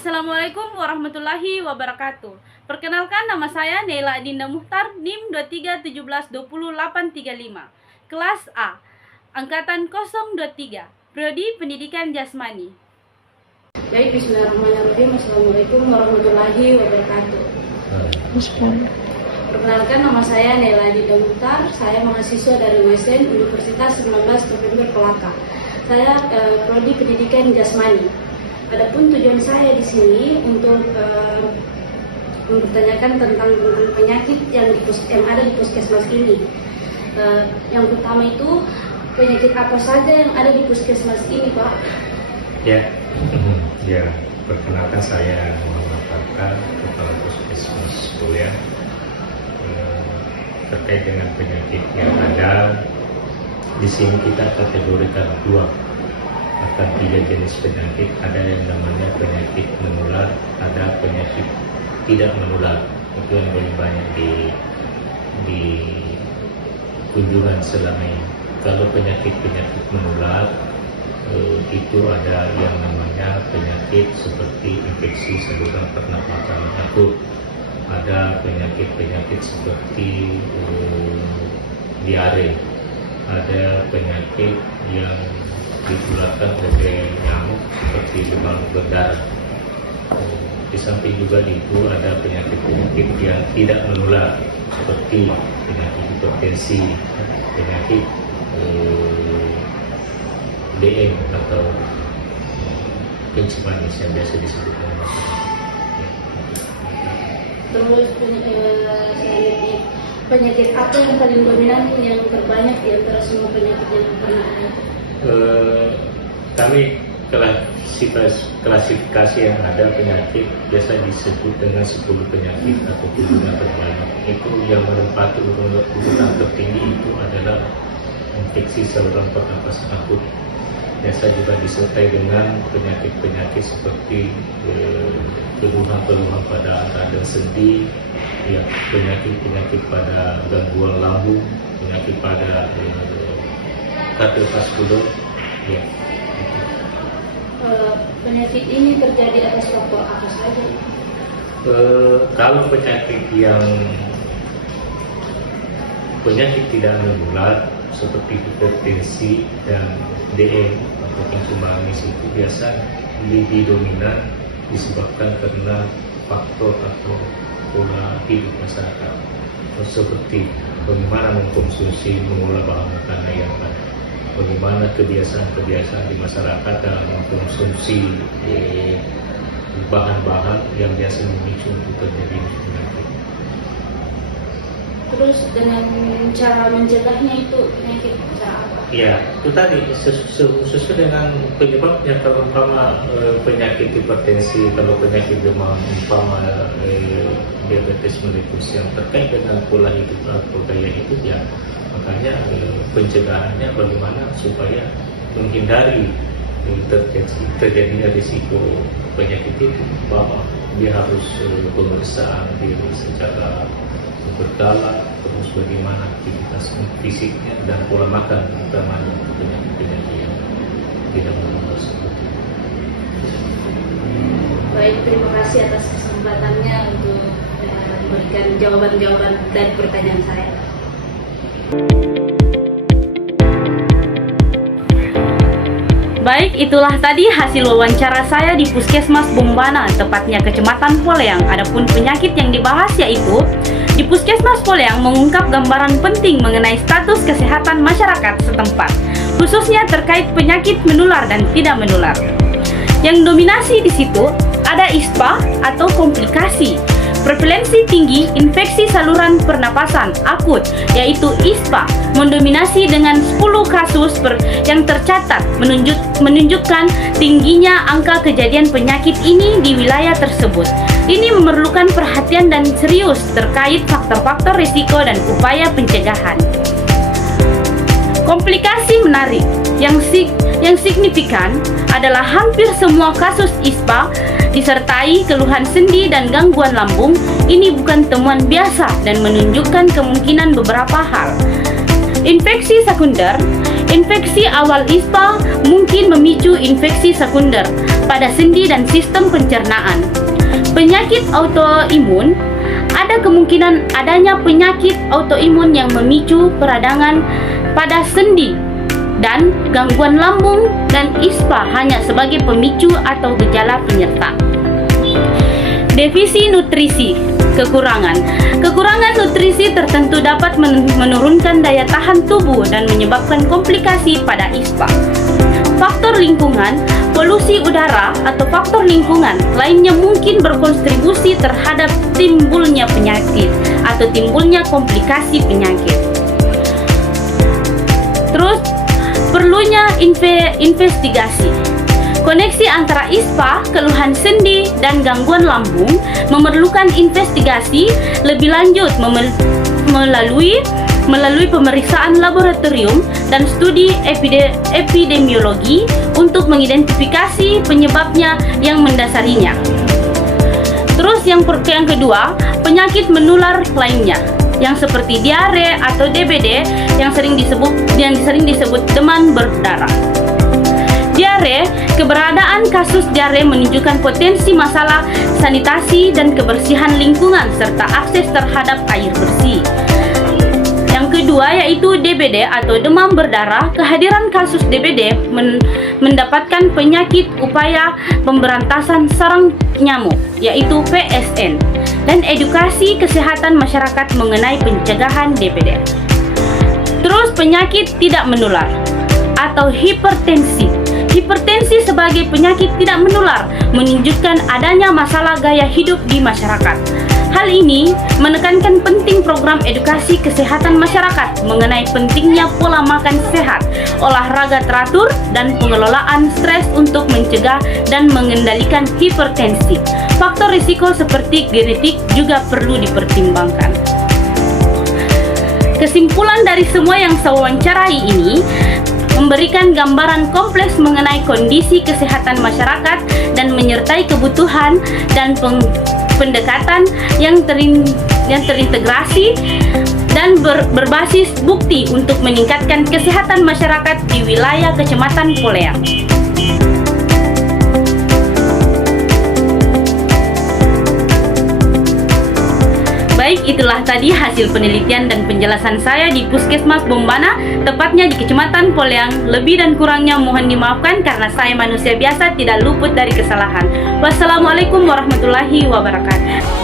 Assalamualaikum warahmatullahi wabarakatuh. Perkenalkan, nama saya Neila Adinda Muhtar, NIM 2317200835, kelas A, angkatan 023, prodi Pendidikan Jasmani. Baik, bismillahirrahmanirrahim. Assalamualaikum warahmatullahi wabarakatuh. Perkenalkan, nama saya Neila Adinda Muhtar. Saya mahasiswa dari USN Universitas 19 November Kolaka. Saya prodi Pendidikan Jasmani. Adapun tujuan saya di sini untuk mempertanyakan tentang penyakit yang ada di puskesmas ini. Yang pertama itu, penyakit apa saja yang ada di puskesmas ini, Pak? Ya, perkenalkan saya Muhammad Farka, Kepala Puskesmas Kuliah. Terkait dengan penyakit yang ada di sini, kita kategorikan dua atau tiga jenis penyakit. Ada yang namanya penyakit menular, ada penyakit tidak menular. Itu yang paling banyak di kunjungan selama ini. Kalau penyakit menular, itu ada yang namanya penyakit seperti infeksi saluran pernapasan akut, ada penyakit seperti diare, ada penyakit yang ditularkan oleh nyamuk seperti demam berdarah. Di samping juga itu ada penyakit yang tidak menular seperti penyakit hipertensi, penyakit DM atau kencing manis yang biasa disebut dengan Terus penyakit apa yang paling dominan, yang terbanyak di antara semua penyakit yang pernah ada? Kami klasifikasi yang ada penyakit biasa disebut dengan 10 penyakit atau yang terbanyak. Itu yang menempati urutan tertinggi itu adalah infeksi saluran pernapasan akut. Biasa juga disertai dengan penyakit seperti keluhan pada radang sendi, ya, penyakit pada gangguan lambung, penyakit pada kardiovaskular, ya. Penyakit ini terjadi atas faktor apa saja? Kalau penyakit tidak menular seperti hipertensi dan DM atau kencing manis itu biasa lebih dominan disebabkan karena faktor atau pola hidup masyarakat, seperti bagaimana mengkonsumsi, mengolah bahan makanan yang ada, bagaimana kebiasaan di masyarakat dalam mengkonsumsi bahan-bahan yang biasa memicu untuk terjadi penyakit. Terus dengan cara mencegahnya itu penyakit cara apa? Ya, itu tadi sesuai dengan penyebabnya. Kalau umpama penyakit hipertensi, kalau penyakit demam, umpama diabetes mellitus yang terkait dengan pola hidup atau gaya hidup, ya, makanya pencegahannya bagaimana supaya menghindari terjadinya risiko penyakit itu, bahwa dia harus pemeriksaan diri secara berkala, terus bagaimana aktivitas fisiknya dan pola makan, utamanya penyakit yang tidak menular seperti itu. Baik, terima kasih atas kesempatannya untuk memberikan jawaban-jawaban dari pertanyaan saya. Baik, itulah tadi hasil wawancara saya di Puskesmas Bombana, tepatnya Kecamatan Poleang. Adapun penyakit yang dibahas yaitu di Puskesmas Poleang mengungkap gambaran penting mengenai status kesehatan masyarakat setempat, khususnya terkait penyakit menular dan tidak menular. Yang dominasi di situ ada ISPA atau komplikasi, prevalensi tinggi infeksi saluran pernapasan akut, yaitu ISPA, mendominasi dengan 10 kasus yang tercatat, menunjukkan tingginya angka kejadian penyakit ini di wilayah tersebut. Ini memerlukan perhatian dan serius terkait faktor-faktor risiko dan upaya pencegahan. Komplikasi menarik yang signifikan adalah hampir semua kasus ISPA disertai keluhan sendi dan gangguan lambung. Ini bukan temuan biasa dan menunjukkan kemungkinan beberapa hal. Infeksi sekunder. Infeksi awal ISPA mungkin memicu infeksi sekunder pada sendi dan sistem pencernaan. Penyakit autoimun. Ada kemungkinan adanya penyakit autoimun yang memicu peradangan pada sendi dan gangguan lambung, dan ISPA hanya sebagai pemicu atau gejala penyerta. Defisi nutrisi. Kekurangan nutrisi tertentu dapat menurunkan daya tahan tubuh dan menyebabkan komplikasi pada ISPA. Faktor lingkungan, polusi udara atau faktor lingkungan lainnya mungkin berkontribusi terhadap timbulnya penyakit atau timbulnya komplikasi penyakit. Terus, perlunya investigasi. Koneksi antara ISPA, keluhan sendi, dan gangguan lambung memerlukan investigasi lebih lanjut melalui pemeriksaan laboratorium dan studi epidemiologi untuk mengidentifikasi penyebabnya yang mendasarinya. Terus yang kedua, penyakit menular lainnya yang seperti diare atau DBD yang sering disebut demam berdarah. Diare, keberadaan kasus diare menunjukkan potensi masalah sanitasi dan kebersihan lingkungan serta akses terhadap air bersih. Yang kedua yaitu DBD atau demam berdarah. Kehadiran kasus DBD mendapatkan penyakit upaya pemberantasan sarang nyamuk yaitu PSN dan edukasi kesehatan masyarakat mengenai pencegahan DBD. Terus penyakit tidak menular atau hipertensi. Hipertensi sebagai penyakit tidak menular menunjukkan adanya masalah gaya hidup di masyarakat. Hal ini menekankan penting program edukasi kesehatan masyarakat mengenai pentingnya pola makan sehat, olahraga teratur, dan pengelolaan stres untuk mencegah dan mengendalikan hipertensi. Faktor risiko seperti genetik juga perlu dipertimbangkan. Kesimpulan dari semua yang saya wawancarai ini memberikan gambaran kompleks mengenai kondisi kesehatan masyarakat dan menyertai kebutuhan dan pendekatan yang terintegrasi dan berbasis bukti untuk meningkatkan kesehatan masyarakat di wilayah Kecamatan Poleang. Baik, itulah tadi hasil penelitian dan penjelasan saya di Puskesmas Bombana, tepatnya di Kecamatan Poleang. Lebih dan kurangnya mohon dimaafkan karena saya manusia biasa, tidak luput dari kesalahan. Wassalamualaikum warahmatullahi wabarakatuh.